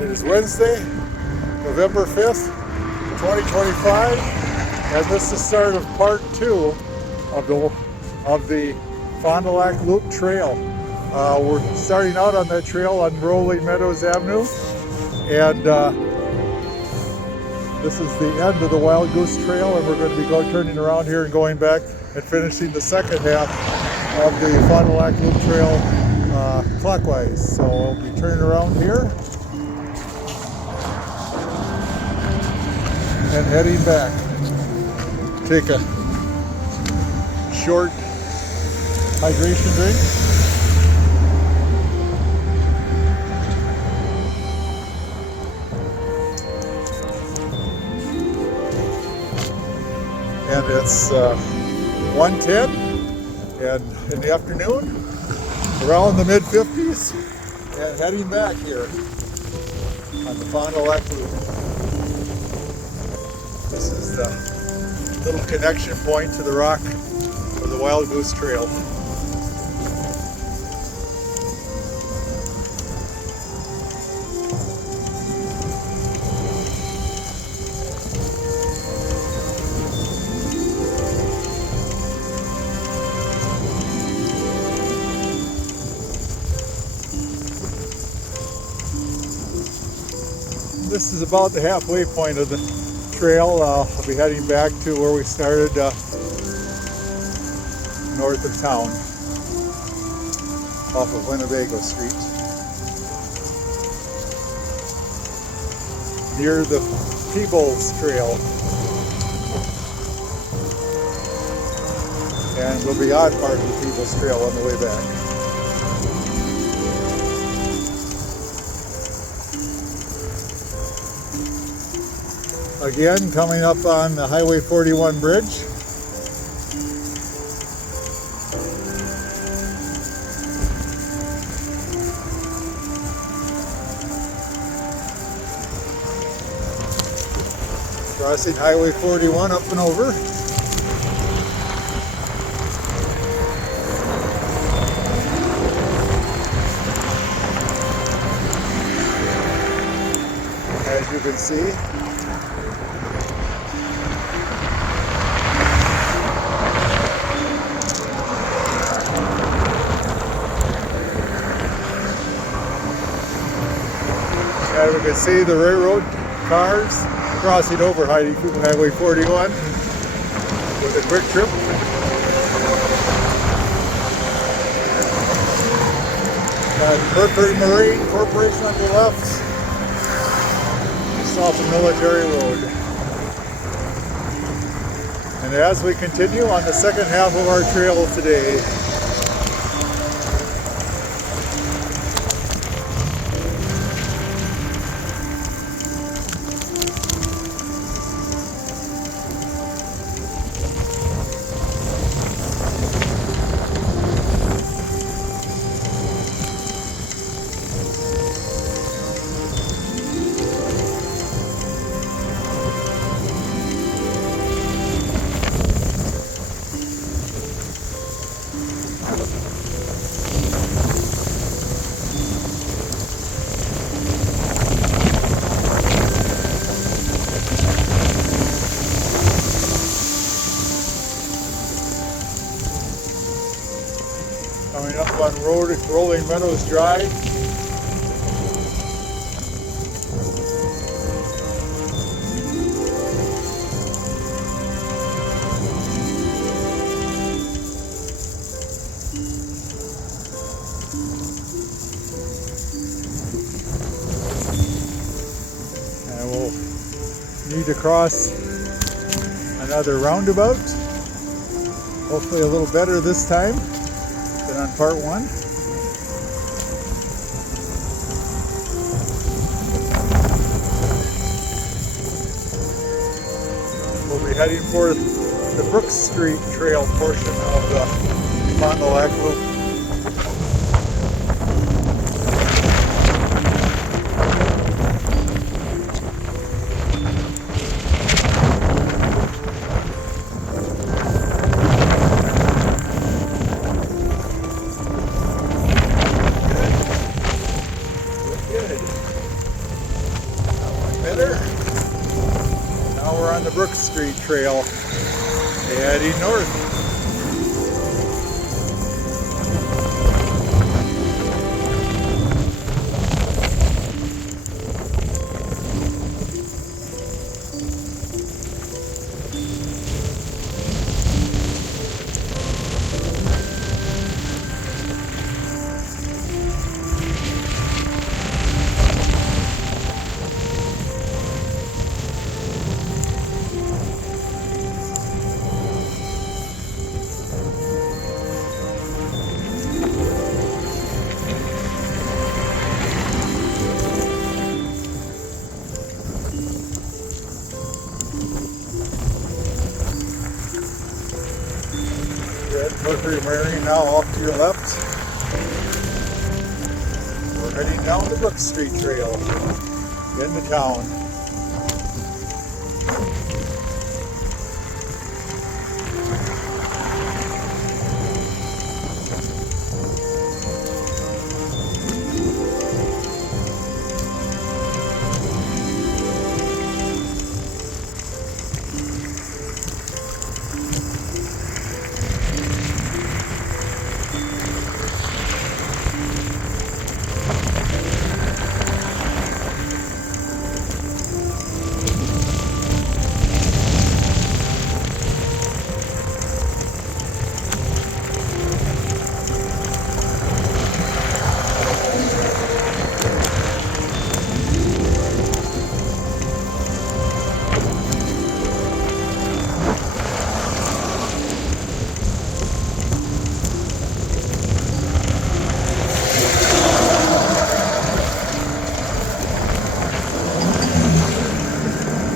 It is Wednesday, November 5th, 2025, and this is the start of part 2 of the Fond du Lac Loop Trail. We're starting out on that trail on Rolling Meadows Avenue, and this is the end of the Wild Goose Trail, and we're going to be turning around here and going back and finishing the second half of the Fond du Lac Loop Trail clockwise. So we'll be turning around here and heading back. Take a short hydration drink. And it's 1:10 and in the afternoon, around the mid-50s, and heading back here on the Fond du Lac Loop. This is the little connection point to the rock of the Wild Goose Trail. This is about the halfway point of the trail. I'll be heading back to where we started north of town, off of Winnebago Street, near the Peebles Trail, and we'll be on part of the Peebles Trail on the way back. Again, coming up on the Highway 41 bridge. Crossing Highway 41 up and over. As you can see, and we can see the railroad cars crossing over Highway 41 with a quick trip. Mercury Marine Corporation on your left, just off the Military Road. And as we continue on the second half of our trail today, coming up on Rolling Meadows Drive. And we'll need to cross another roundabout. Hopefully a little better this time than on part 1. We'll be heading for the Brooks Street Trail portion of the Fond du Lac Loop. the Brook Street Trail, heading north. Mercury Marine now off to your left. We're heading down the Brook Street Trail into town.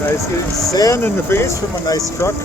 Nice getting sand in the face from a nice truck.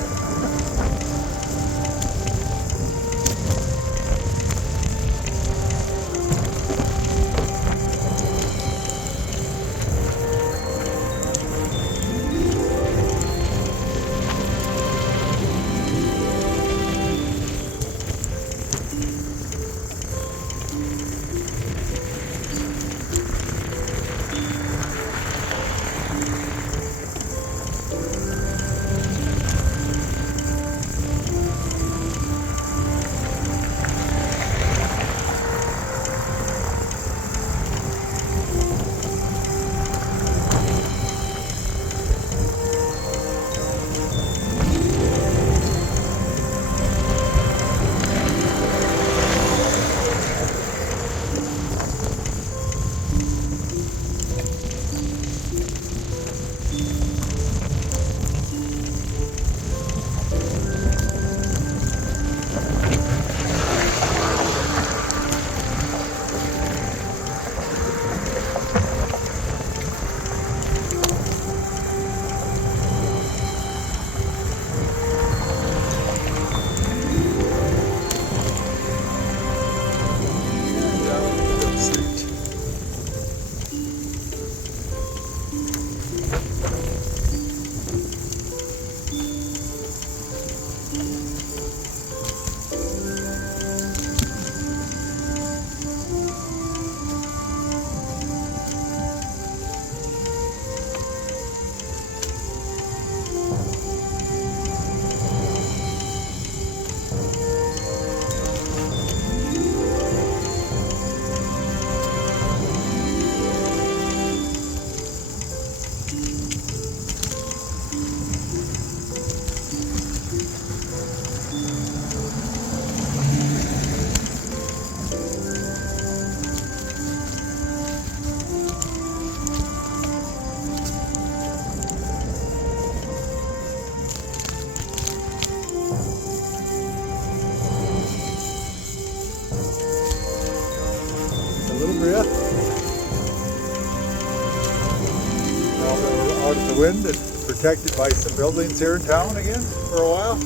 Now we're out of the wind and protected by some buildings here in town again for a while.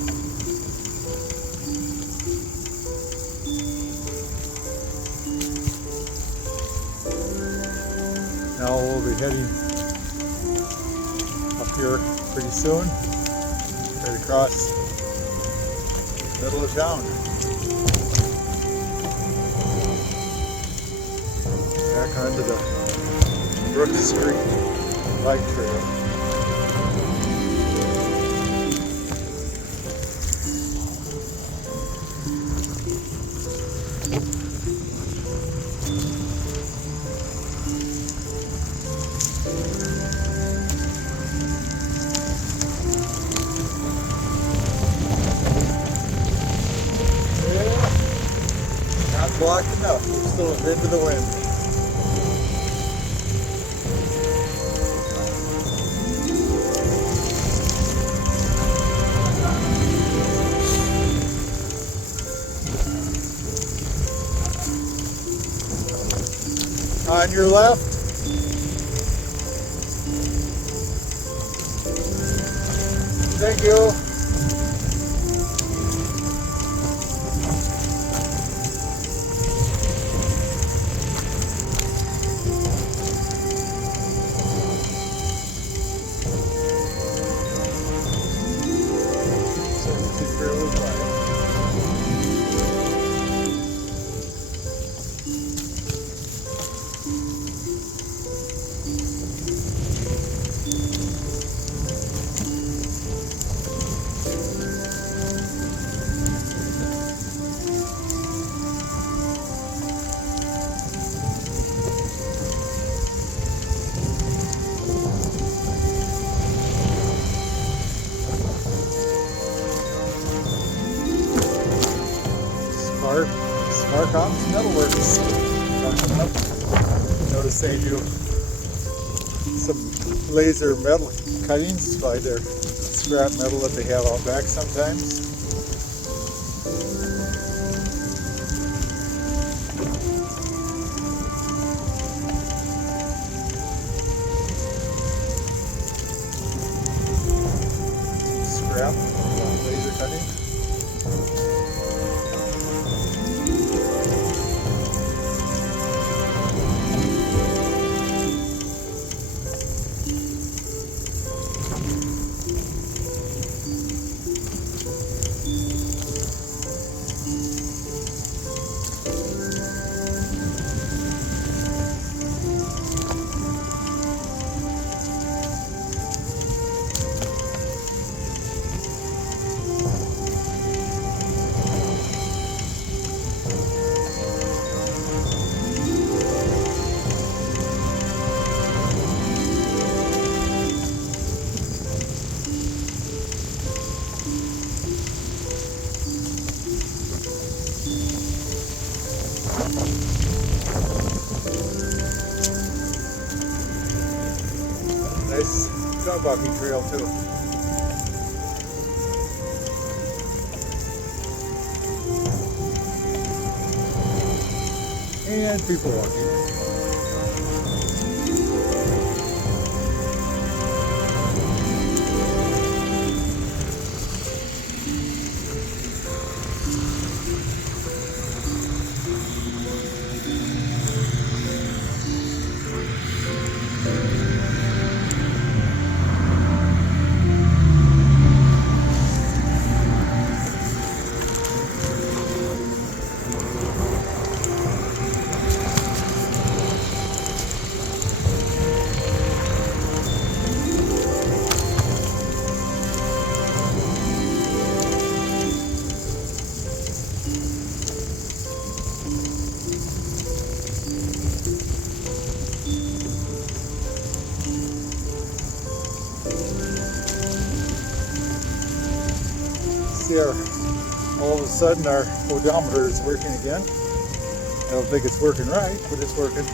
Now we'll be heading up here pretty soon, right across the middle of town. Back onto the Brook Street bike trail. into the wind. On your left, thank you. She's fairly quiet. Smart Ops Metalworks. Notice they do some laser metal cuttings by their scrap metal that they have out back sometimes. Scrap laser cutting. Nice dog walking trail too. And people walking. See, all of a sudden our odometer is working again. I don't think it's working right, but it's working.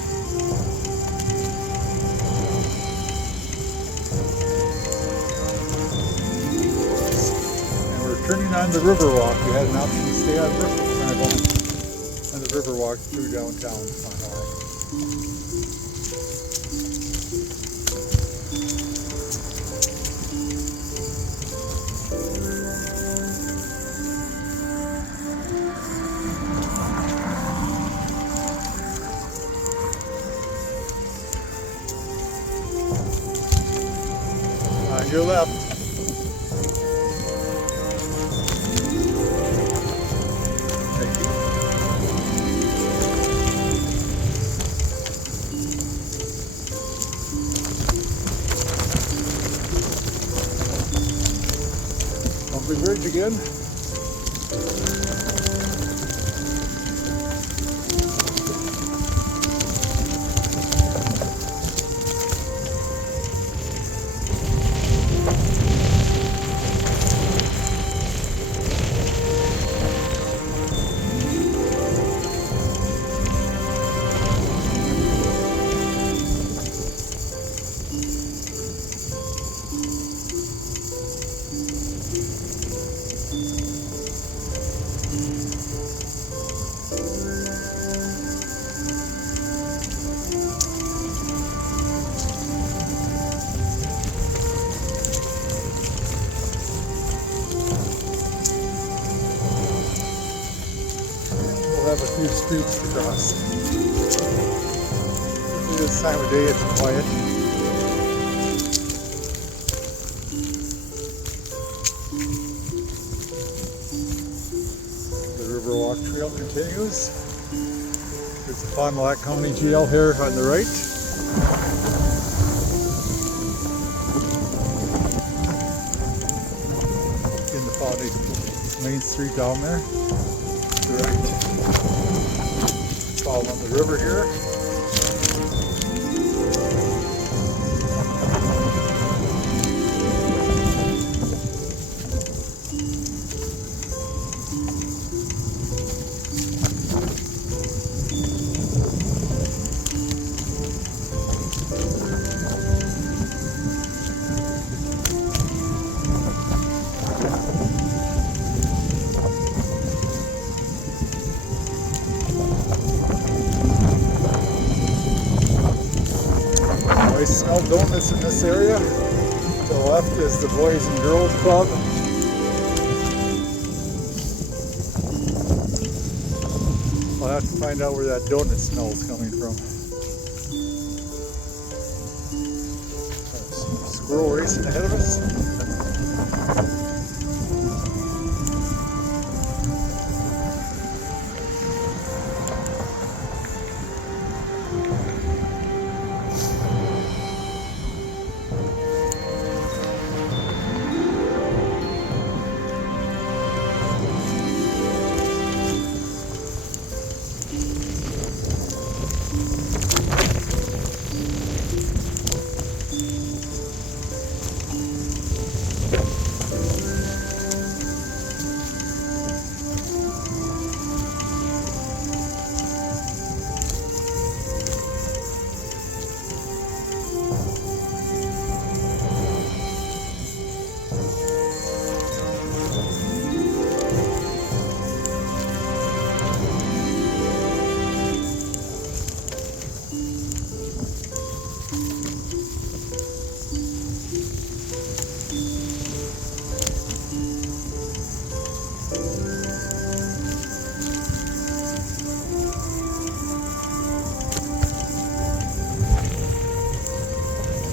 And we're turning on the Riverwalk. We had an option to stay on the Riverwalk through downtown on our. On your left. Thank you. Bumpy Bridge again. streets to cross. Usually this time of day it's quiet. The Riverwalk Trail continues. There's the Fond du Lac County Jail here on the right. In the Pawnee Main Street down there. To the right. Following the river here. I smell donuts in this area. To the left is the Boys and Girls Club. I'll have to find out where that donut smell is coming from. Some squirrel racing ahead of us.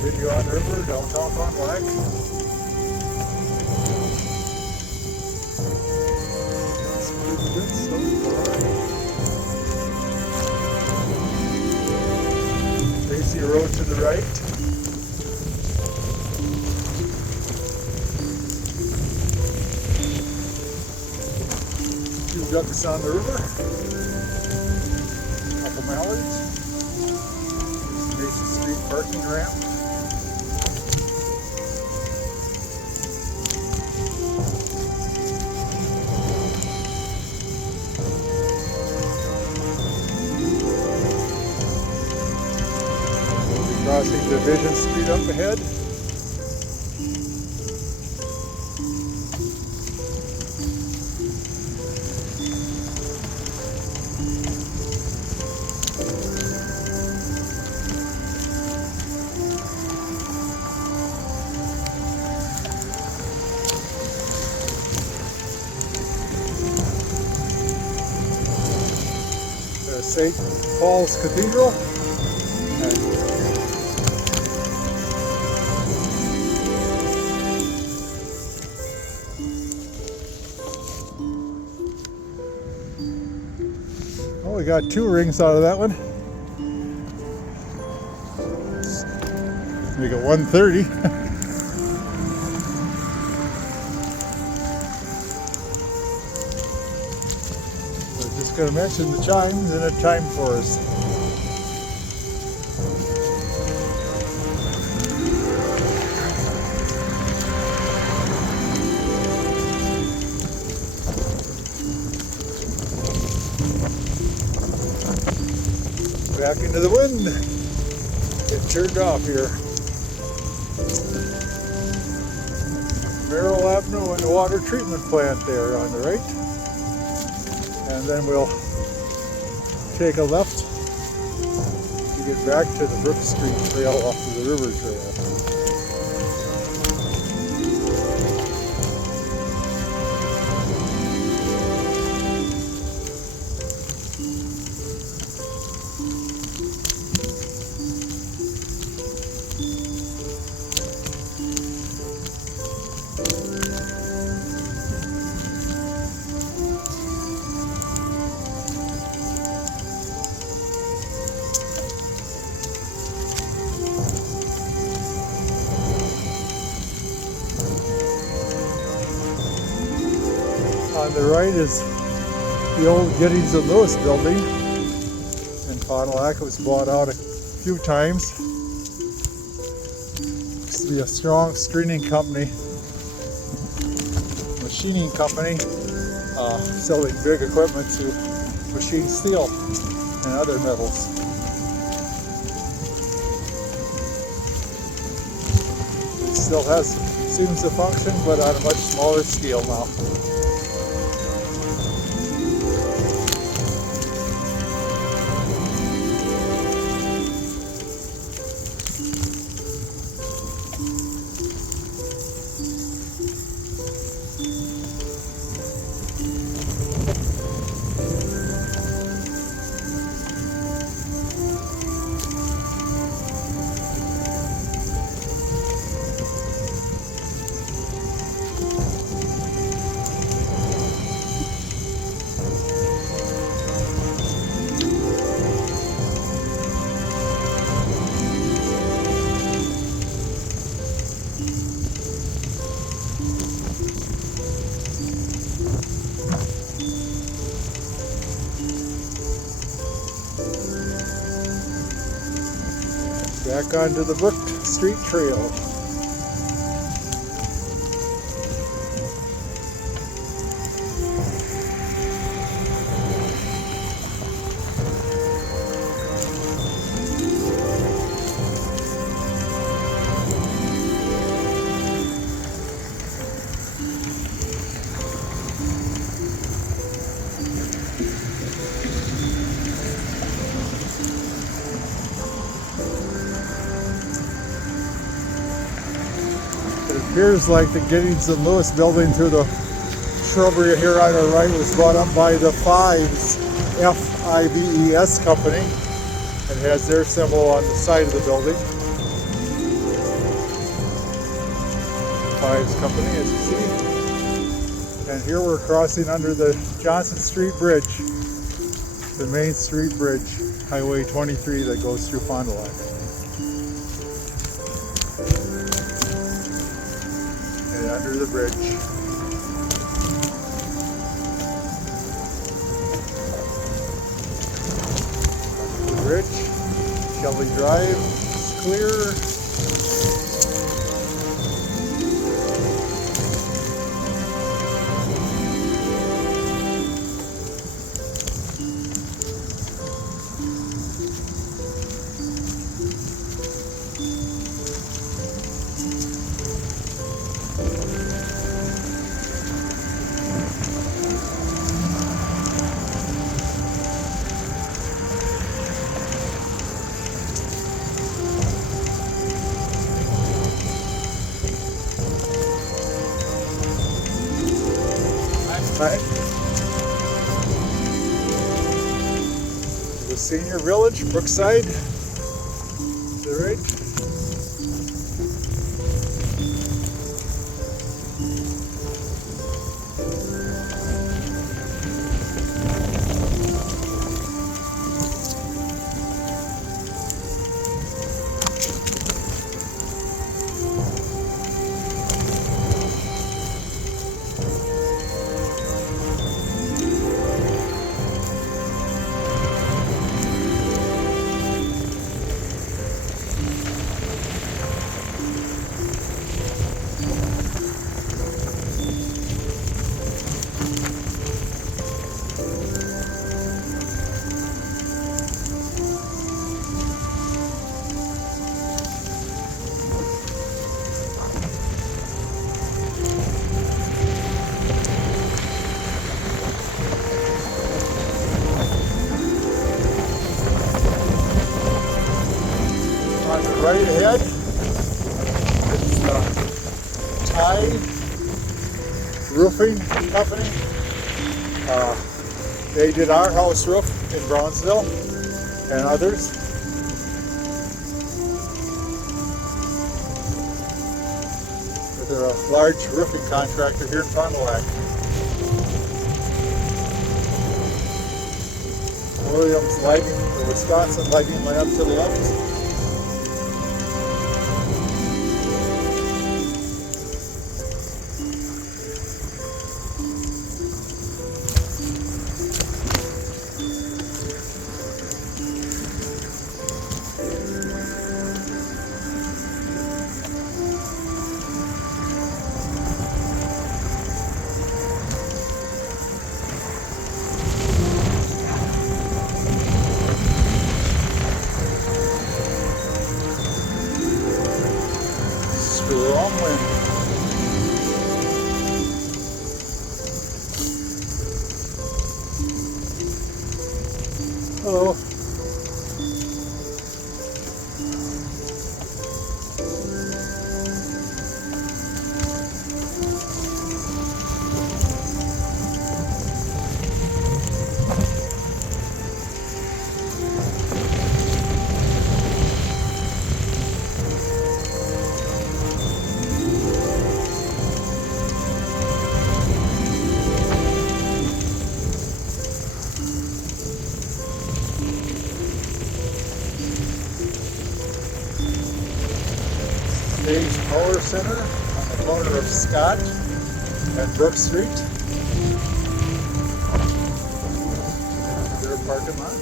Video on the river, downtown Fond du Lac. It's pretty good so far. Tracy Road to the right. Two ducks on the river. Couple mallards. Mason Street parking ramp. Crossing Division Street up ahead. St. Paul's Cathedral. Oh, we got 2 rings out of that one. Make it 130. We're just going to mention the chimes and a chime for us. Back into the wind. Get turned off here. Merrill Avenue and the water treatment plant there on the right. And then we'll take a left to get back to the Brook Street Trail off of the river trail. On the right is the old Giddings and Lewis building in Fond du Lac. It was bought out a few times. Used to be a strong screening company, machining company, selling big equipment to machine steel and other metals. It still seems to function, but on a much smaller scale now. Back onto the Brook Street Trail. It appears like the Giddings and Lewis building through the shrubbery here on our right was bought up by the Fives, F-I-V-E-S company. It has their symbol on the side of the building. Fives company, as you see. And here we're crossing under the Johnson Street Bridge, the Main Street Bridge, Highway 23 that goes through Fond du Lac. Under the bridge. Under the bridge. Shelby Drive is clear. Right. The senior village, Brookside. Is that right? Right ahead, it's Tide Roofing Company. They did our house roof in Brownsville and others. They're a large roofing contractor here in Fond du Lac. Williams Lighting, the Wisconsin Lighting Lab to the left. calm wind. Hello. Sage Power Center on the corner of Scott and Brook Street. Their parking lot.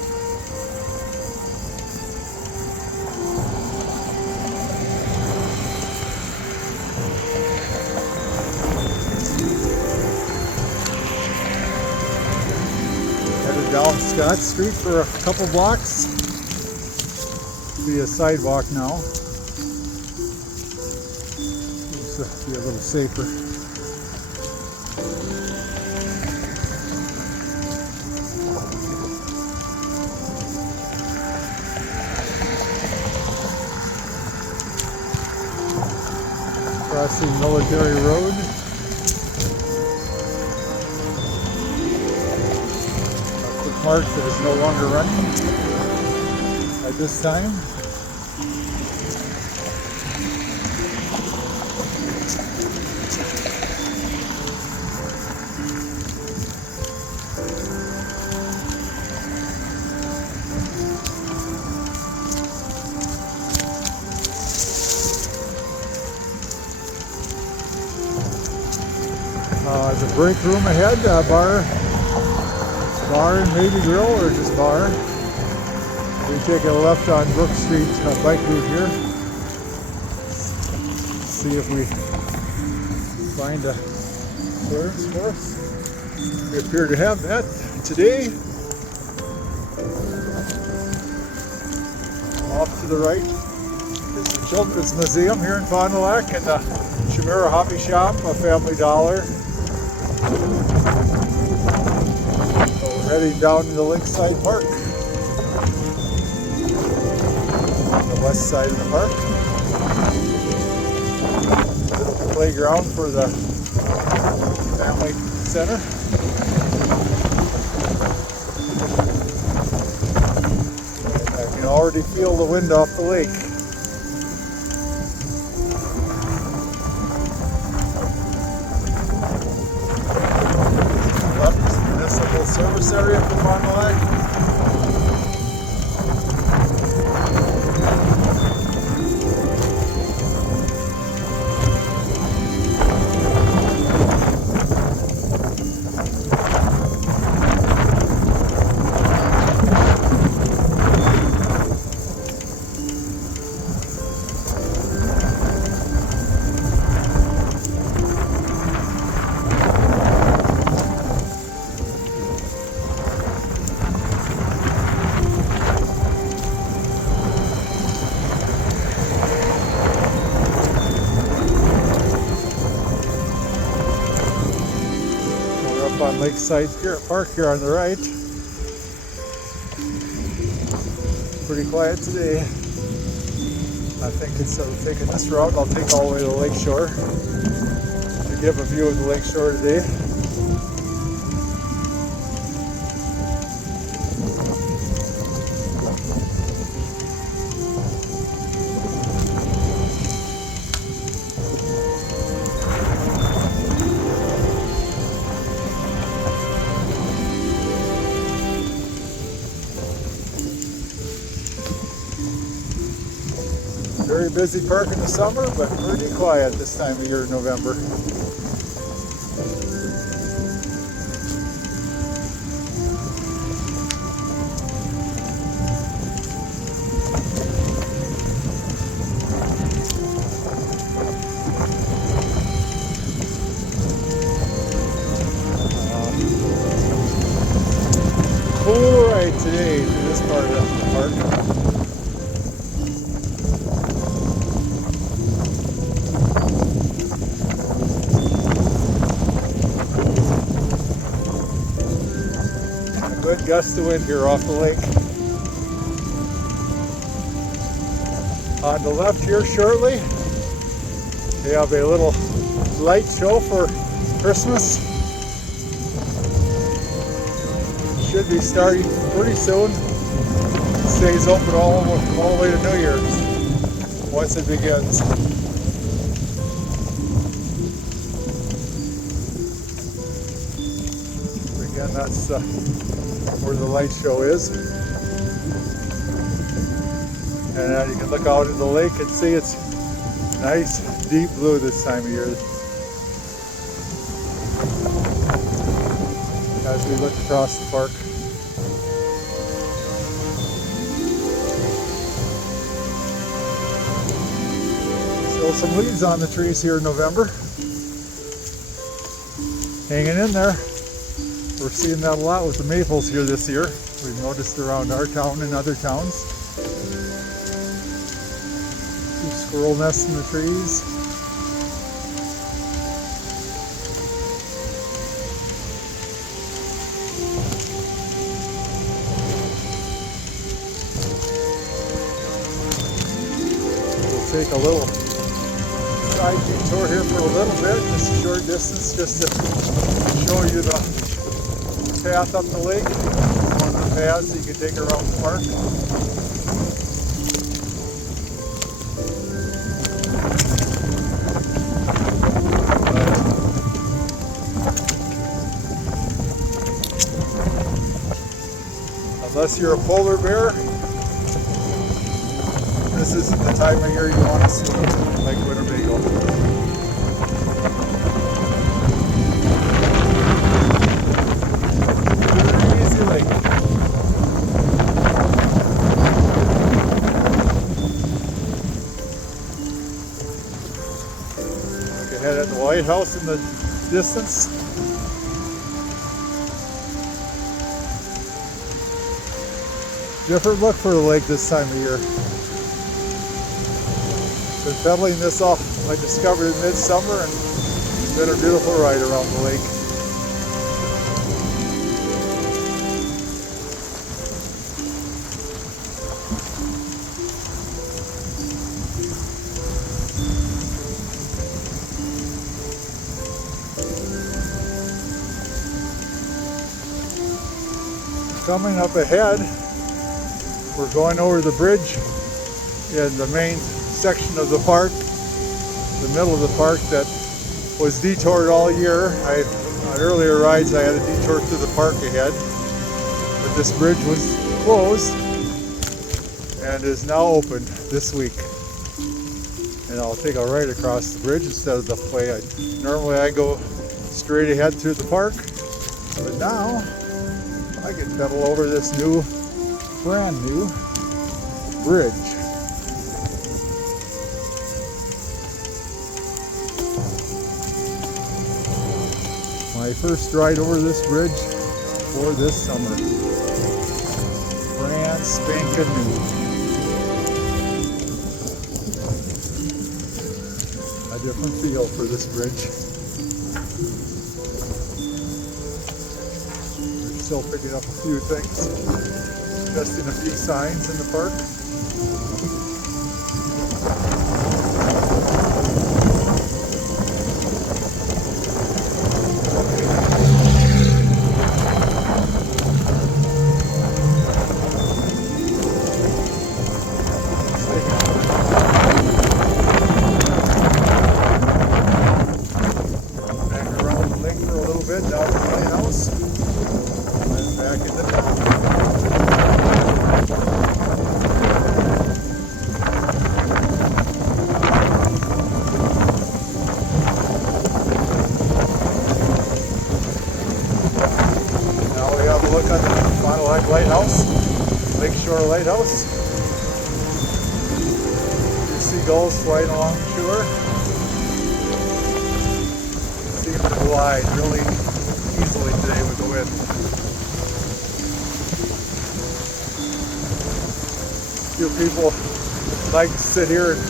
Headed down Scott Street for a couple blocks. Be a sidewalk now. Be a little safer. Crossing Military Road. A quick mark that is no longer running at this time. There's a break room ahead, bar and maybe grill, or just bar. We take a left on Brook Street bike route here. See if we find a clearance for us. We appear to have that today. Off to the right is the Children's Museum here in Fond du Lac and the Chimera Hobby Shop, a Family Dollar. So we're heading down to the Lakeside Park, on the west side of the park. Little playground for the family center. I can already feel the wind off the lake. Service area for Fond du Lac. On Lakeside Park here on the right. Pretty quiet today. I think instead of taking this route, I'll take all the way to the lakeshore to give a view of the lakeshore today. Very busy park in the summer, but pretty quiet this time of year in November. Cool ride today to this part of the park. gust of wind here off the lake. On the left here shortly, they have a little light show for Christmas. Should be starting pretty soon. Stays open all the way to New Year's once it begins. Again, that's where the light show is. And you can look out at the lake and see it's nice deep blue this time of year. As we look across the park. Still some leaves on the trees here in November. Hanging in there. We're seeing that a lot with the maples here this year. We've noticed around our town and other towns. Two squirrel nests in the trees. We'll take a little side detour here for a little bit, just a short distance, just to show you the path up the lake. One of the paths you can take around the park. Unless you're a polar bear, this isn't the time of year you want to see Lake Winnebago. Ahead at the White House in the distance. Different look for the lake this time of year. Been pedaling this off, I discovered in midsummer, and it's been a beautiful ride around the lake. Coming up ahead, we're going over the bridge in the main section of the park, the middle of the park that was detoured all year. On earlier rides I had a detour through the park ahead, but this bridge was closed and is now open this week. And I'll take a right across the bridge instead of the way normally I go straight ahead through the park, but now I can pedal over this brand new bridge. My first ride over this bridge for this summer. Brand spanking new. A different feel for this bridge. Still picking up a few things, testing a few signs in the park. Back around the lake for a little bit, down to the lighthouse. Back in the town. Now we have a look at the Fond du Lac Lighthouse, Lakeshore Lighthouse. You see seagulls flying along the shore. Seem to glide really easily today with the wind. Few people like to sit here and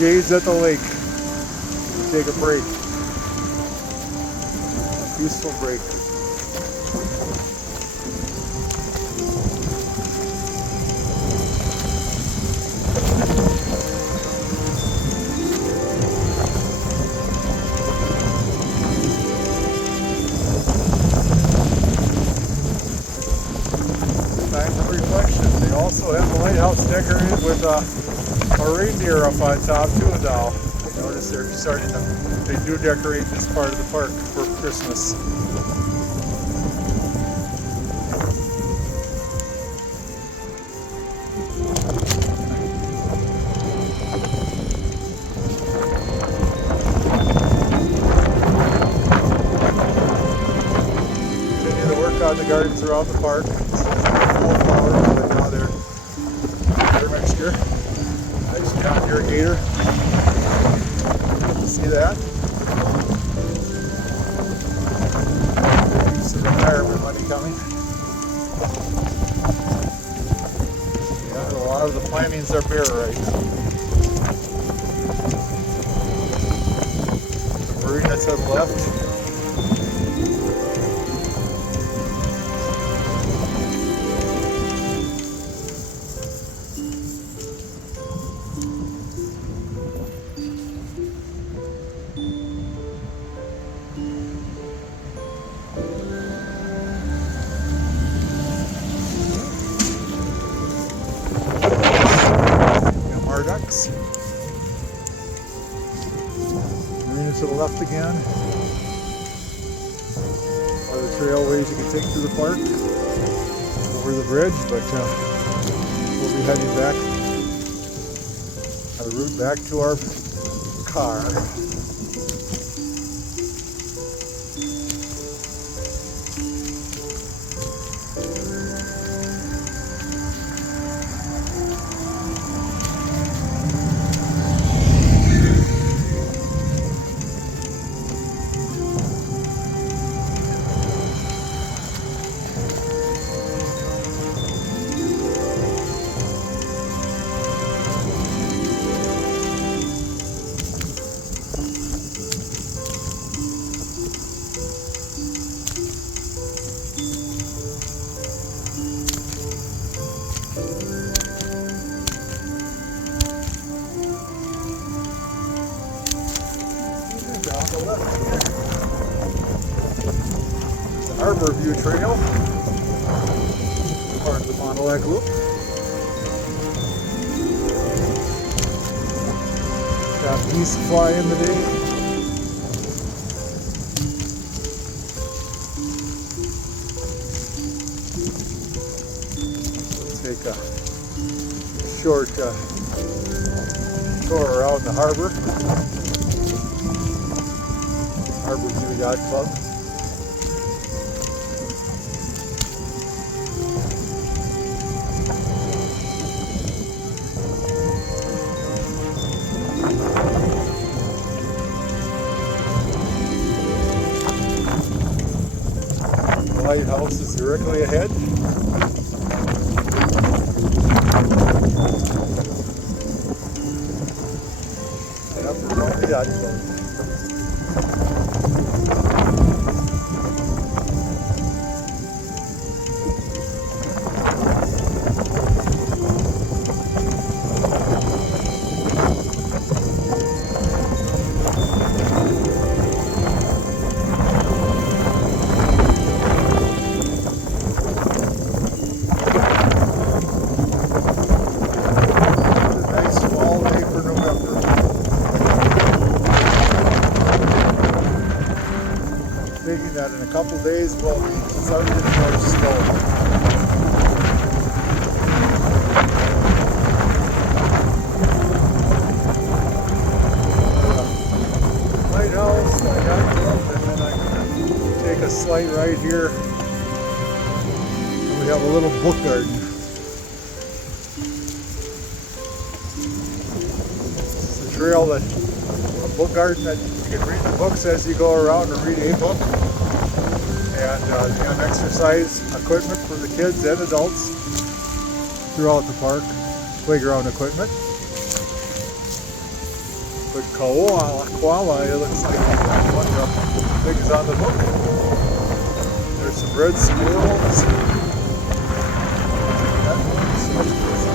gaze at the lake and take a break. A peaceful break. a reindeer up on top too now. Notice they're starting to, they do decorate this part of the park for Christmas. Continue to work on the gardens around the park. Full flowers, but now they're mixture. Nice John irrigator. See that? Some retirement money coming. Yeah, a lot of the plantings are bare right now. The marina to the left. Ducks. Marina to the left again. Are the trailways you can take through the park over the bridge, but we'll be heading back our route back to our car. Harbor View Trail, part of the Fond du Lac Loop. Got geese flying today. Let's take a short tour around the harbor. Harbor View Yacht Club. The lighthouse is directly ahead. And up around the yacht club. Thinking that in a couple days we'll be starting to start snow. Lighthouse, I got up, and then I'm going to take a slight right here. And we have a little book garden. It's a trail that, a book garden that you can read the books as you go around and read a book. And they have exercise equipment for the kids and adults throughout the park. Playground equipment. But koala, it looks like one of the things on the book. There's some red squirrels. That one's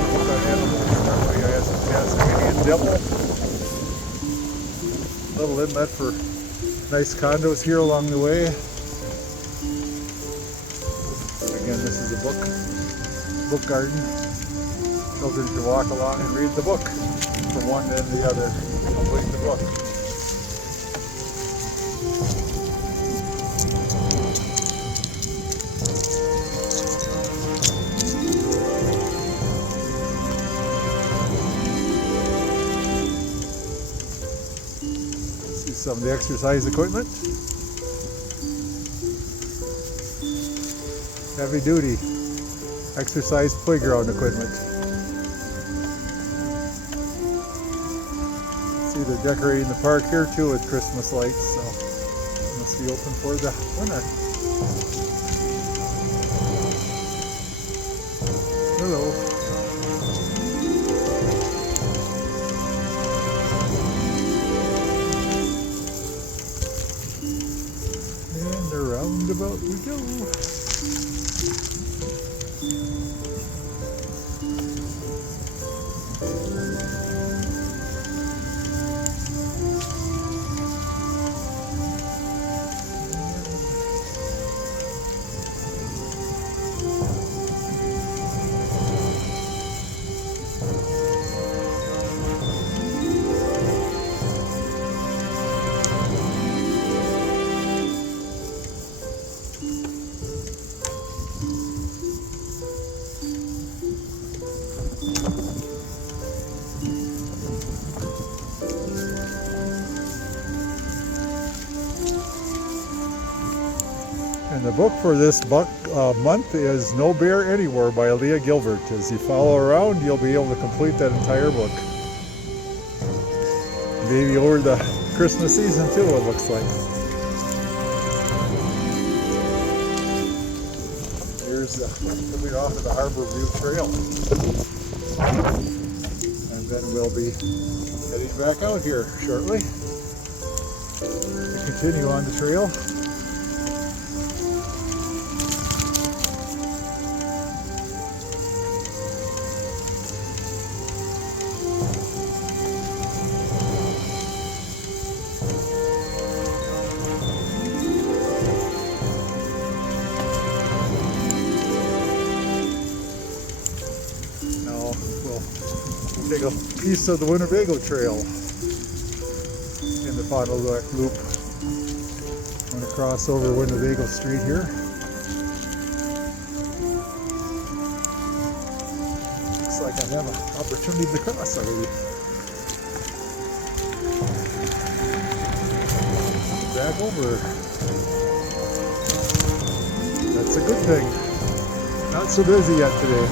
book on animals. Normally I have some Tasmanian devil. Little inlet for nice condos here along the way. Again, this is a book garden. Children can walk along and read the book from one end to the other, complete the book. See some of the exercise equipment. Heavy duty exercise playground equipment. See, they're decorating the park here too with Christmas lights, so it must be open for the winter. Hello. And the roundabout we go. And the book for this month is No Bear Anywhere by Leah Gilbert. As you follow around, you'll be able to complete that entire book. Maybe over the Christmas season too, it looks like. Here's coming off of the Harbor View Trail. And then we'll be heading back out here shortly to continue on the trail. Take a piece of the Winnebago Trail in the Fond du Lac Loop. I'm going to cross over Winnebago Street here. Looks like I have an opportunity to cross already. Back over. That's a good thing. Not so busy yet today.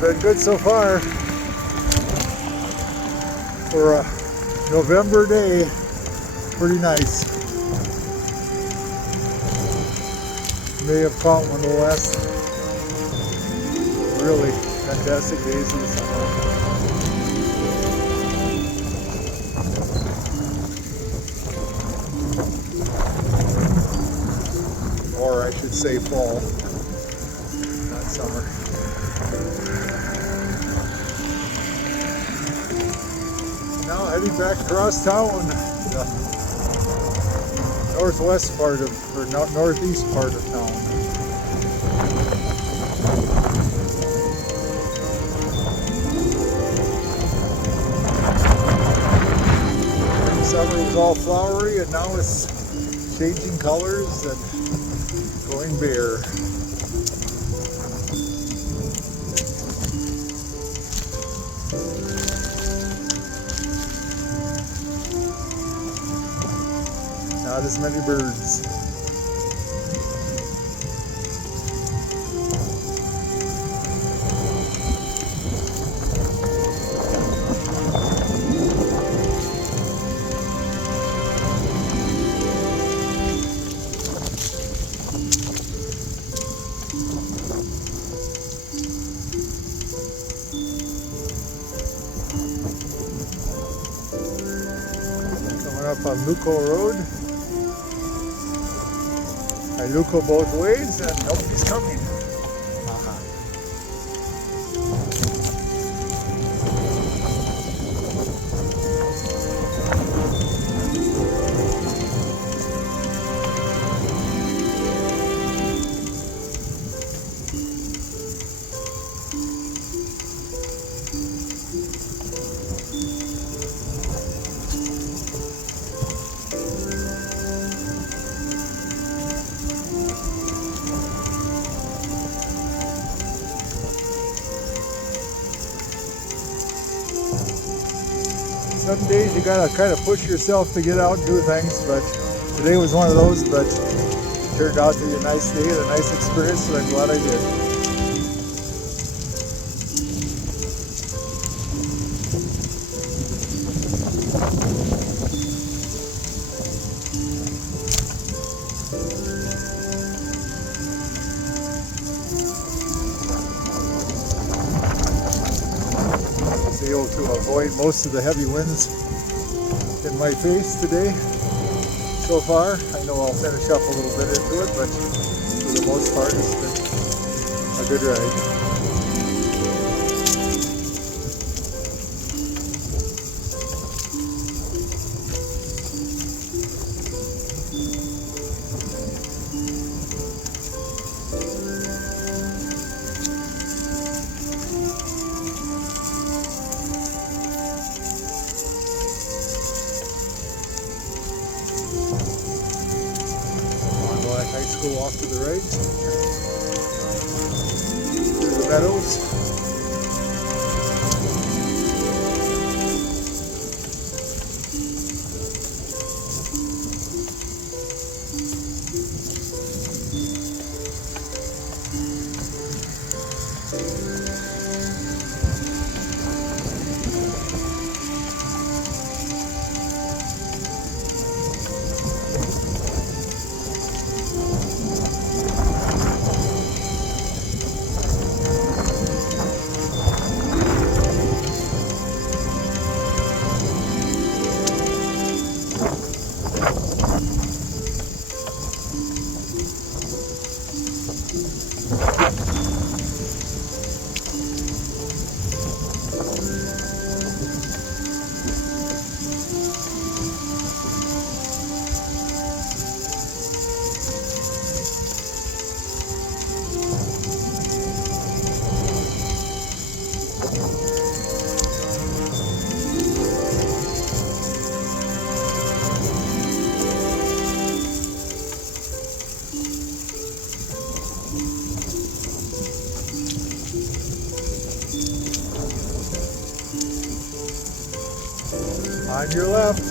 Been good so far for a November day. Pretty nice. May have caught one of the last really fantastic days of the summer. Or I should say fall, not summer. Now heading back across town, the northwest part of, or northeast part of town. Summer was all flowery and now it's changing colors and going bare. Not as many birds. off on Luco Road. I Luco both ways and nobody's coming. Some days you gotta kind of push yourself to get out and do things, but today was one of those, but it turned out to be a nice day and a nice experience, and I'm glad I did. To avoid most of the heavy winds in my face today so far. I know I'll finish up a little bit into it, but for the most part it's been a good ride. High School off to the right, through the meadows. On your left.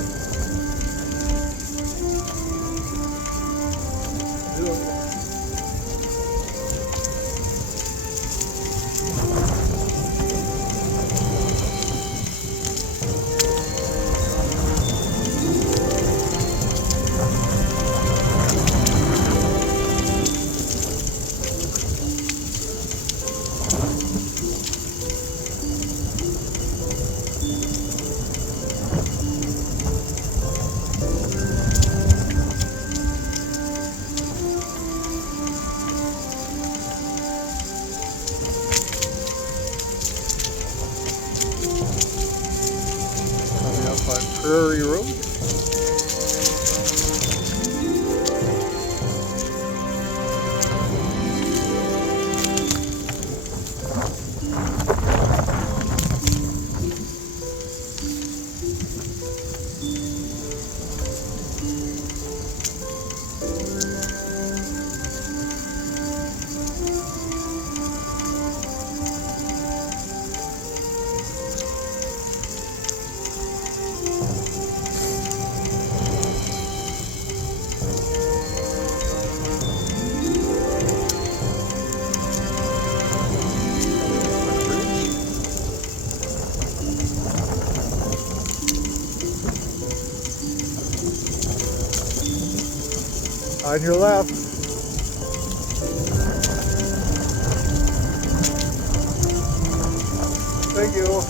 On Prairie Road. On your left. Thank you.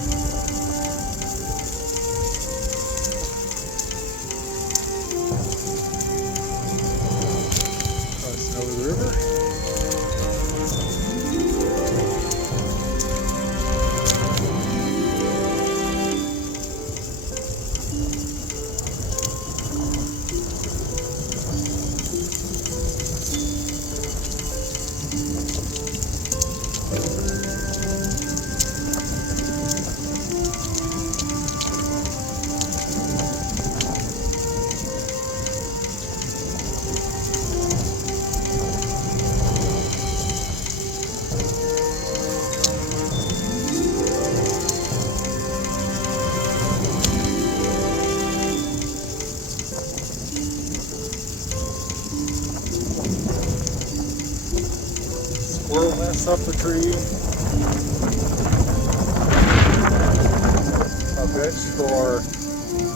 up a tree. A bench for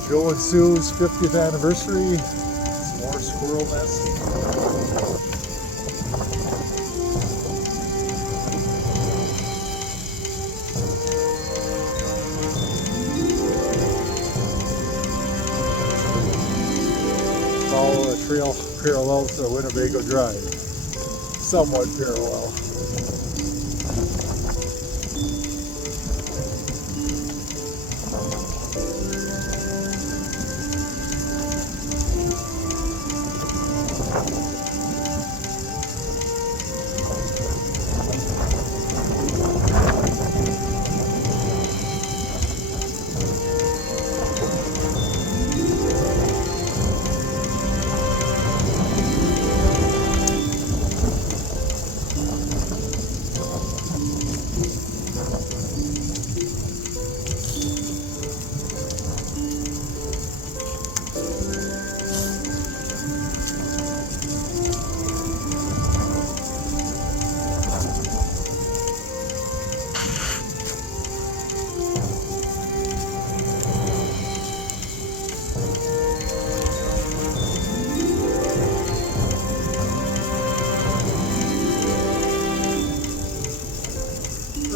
Joe and Sue's 50th anniversary. Some more squirrel nests. Follow the trail parallel to Winnebago Drive. Somewhat parallel.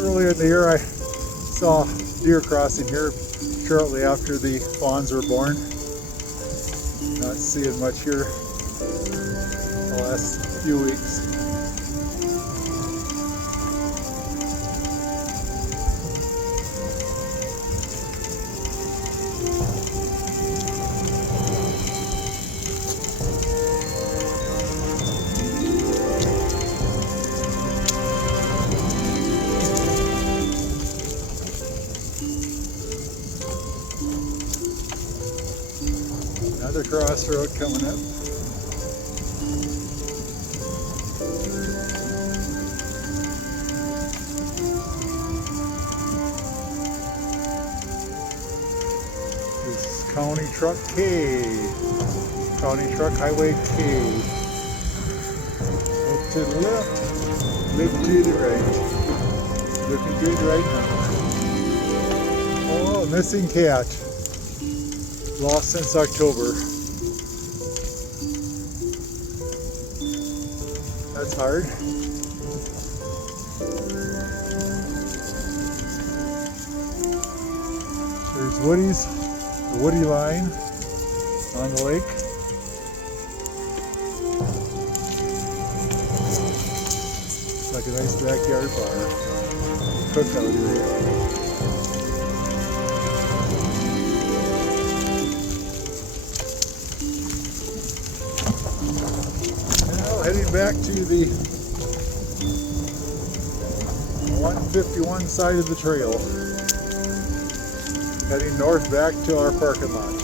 Earlier in the year, I saw deer crossing here shortly after the fawns were born. Not seeing much here the last few weeks. Another crossroad coming up. This is County Truck K. County Truck Highway K. Look to the left, look to the right. Looking good right now. Oh, missing cat. Lost since October. That's hard. There's Woody's, the Woody line on the lake. It's like a nice backyard bar. Cookout area. Heading back to the 151 side of the trail. Heading north back to our parking lot.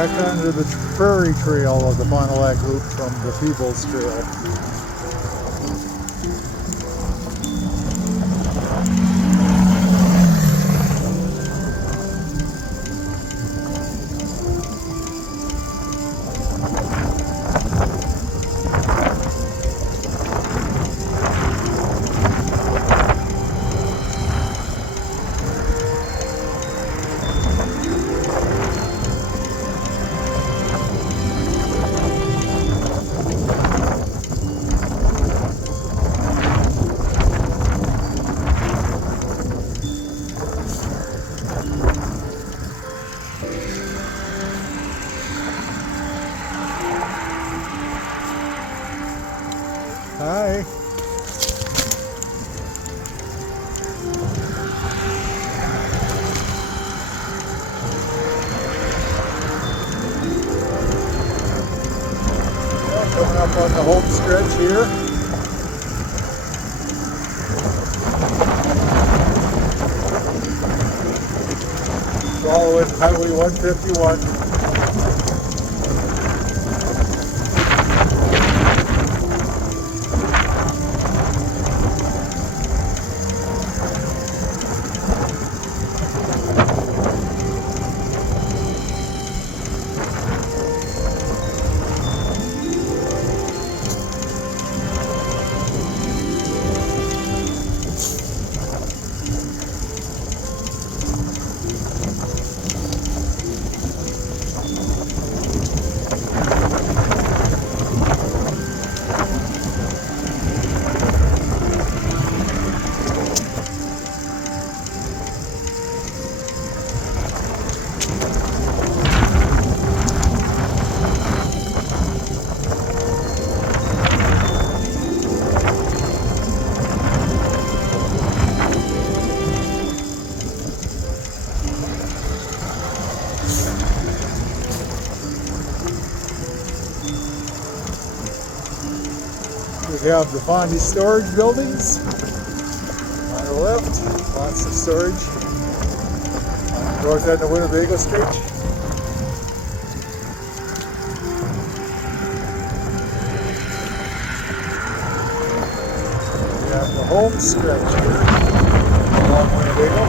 Back onto the prairie trail of the Fond du Lac Loop from the Peebles Trail. Hi. Coming up on the home stretch here. Following Highway 151. We have the Fondy storage buildings on our left, lots of storage. On the north end of Winnebago Street. We have the home stretch here along Winnebago.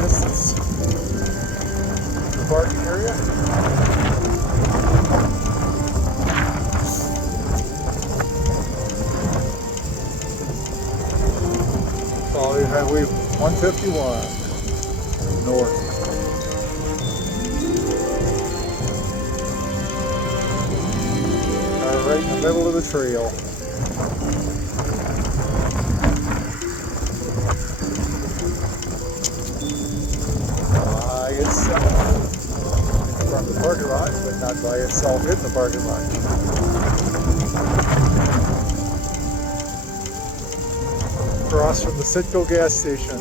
Distance the parking area. Following Highway 151 north. Right in the middle of the trail. From the parking lot, but not by itself in the parking lot. Across from the Citgo gas station.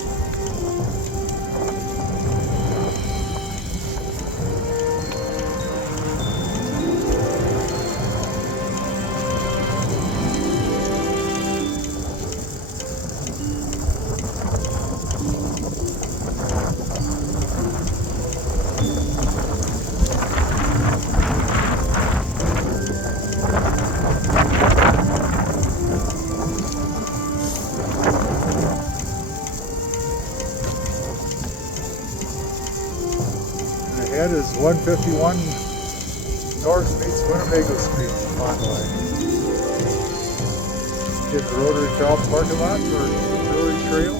Ahead is 151 North meets Winnebago Street, Fond du Lac. Get the Rotary Club parking lot for the Prairie Trail.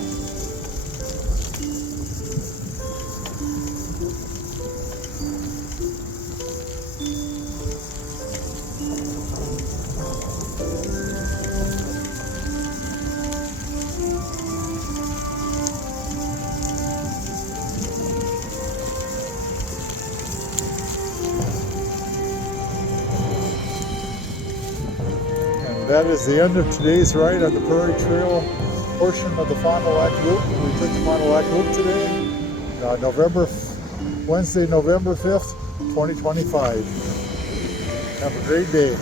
That is the end of today's ride on the Prairie Trail portion of the Fond du Lac Loop. We took the Fond du Lac Loop today, Wednesday, November 5th, 2025. Have a great day.